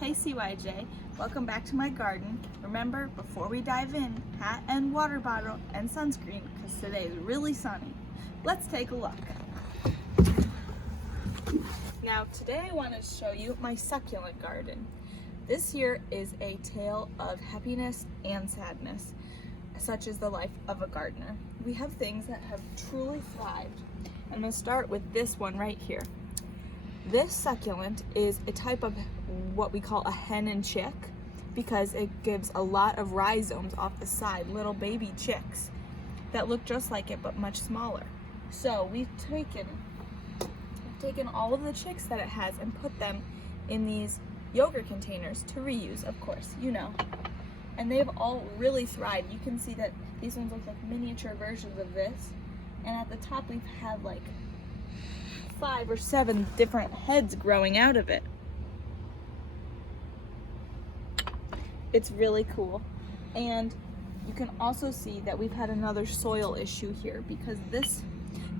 Hey CYJ, welcome back to my garden. Remember, before we dive in, hat and water bottle and sunscreen because today is really sunny. Let's take a look. Now today I want to show you my succulent garden. This here is a tale of happiness and sadness, such as the life of a gardener. We have things that have truly thrived. I'm going to start with this one right here. This succulent is a type of what we call a hen chick because it gives a lot of rhizomes off the side, little baby chicks that look just like it but much smaller. So we've taken all of the chicks that it has and put them in these yogurt containers to reuse, of course, you know. And they've all really thrived. You can see that these ones look like miniature versions of this. And at the top we've had like 5 or 7 different heads growing out of it. It's really cool. And you can also see that we've had another soil issue here because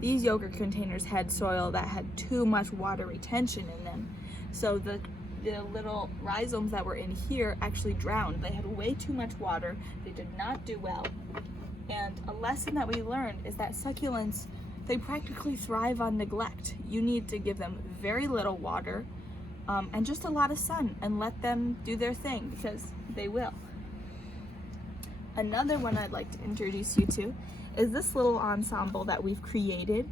these yogurt containers had soil that had too much water retention in them. So the little rhizomes that were in here actually drowned. They had way too much water. They did not do well. And a lesson that we learned is that succulents, they practically thrive on neglect. You need to give them very little water and just a lot of sun and let them do their thing because they will. Another one I'd like to introduce you to is this little ensemble that we've created.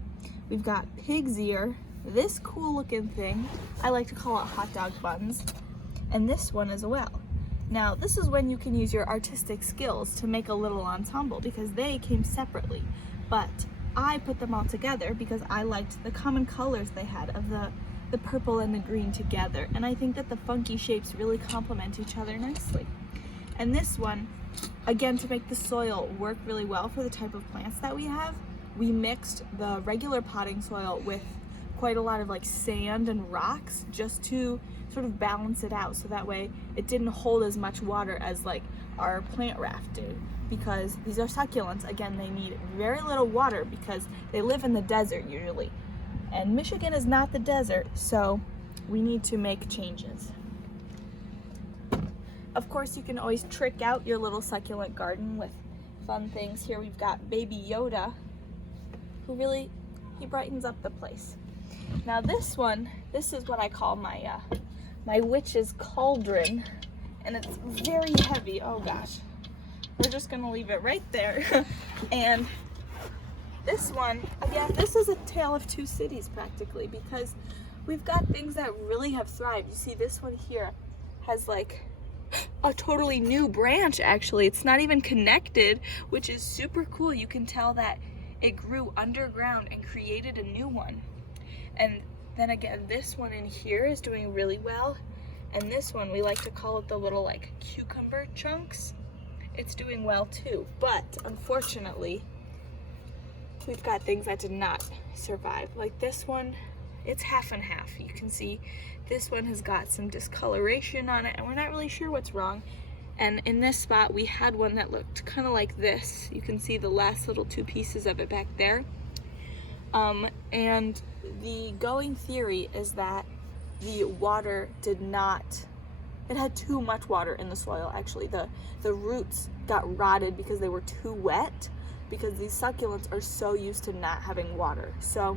We've got pig's ear, this cool looking thing, I like to call it hot dog buns, and this one as well. Now this is when you can use your artistic skills to make a little ensemble because they came separately, but I put them all together because I liked the common colors they had of the purple and the green together, and I think that the funky shapes really complement each other nicely. And this one, again, to make the soil work really well for the type of plants that we have, we mixed the regular potting soil with quite a lot of like sand and rocks just to sort of balance it out, so that way it didn't hold as much water as like our plant raft did. Because these are succulents, again, they need very little water because they live in the desert usually. And Michigan is not the desert, so we need to make changes. Of course, you can always trick out your little succulent garden with fun things. Here we've got baby Yoda, who really, he brightens up the place. Now this one, this is what I call my witch's cauldron, and it's very heavy. Oh gosh. We're just gonna leave it right there. And this one, again, this is a tale of two cities practically because we've got things that really have thrived. You see this one here has like a totally new branch actually. It's not even connected, which is super cool. You can tell that it grew underground and created a new one. And then again, this one in here is doing really well. And this one, we like to call it the little like cucumber chunks. It's doing well too, but unfortunately, we've got things that did not survive. Like this one, it's half and half. You can see this one has got some discoloration on it and we're not really sure what's wrong. And in this spot, we had one that looked kind of like this. You can see the last little 2 pieces of it back there. And the going theory is that the water did not, it had too much water in the soil actually. The roots got rotted because they were too wet because these succulents are so used to not having water. So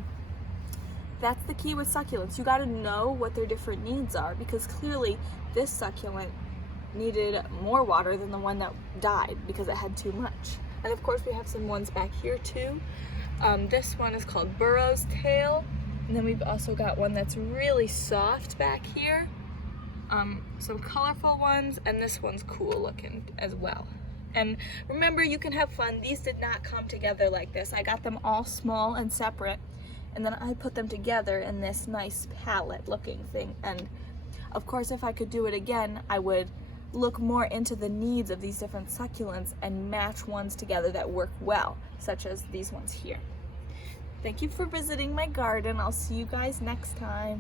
that's the key with succulents. You gotta know what their different needs are because clearly this succulent needed more water than the one that died because it had too much. And of course we have some ones back here too. This one is called Burro's Tail. And then we've also got one that's really soft back here. Some colorful ones, and this one's cool looking as well. And remember, you can have fun. These did not come together like this. I got them all small and separate, and then I put them together in this nice palette looking thing. And of course, if I could do it again, I would look more into the needs of these different succulents and match ones together that work well, such as these ones here. Thank you for visiting my garden. I'll see you guys next time.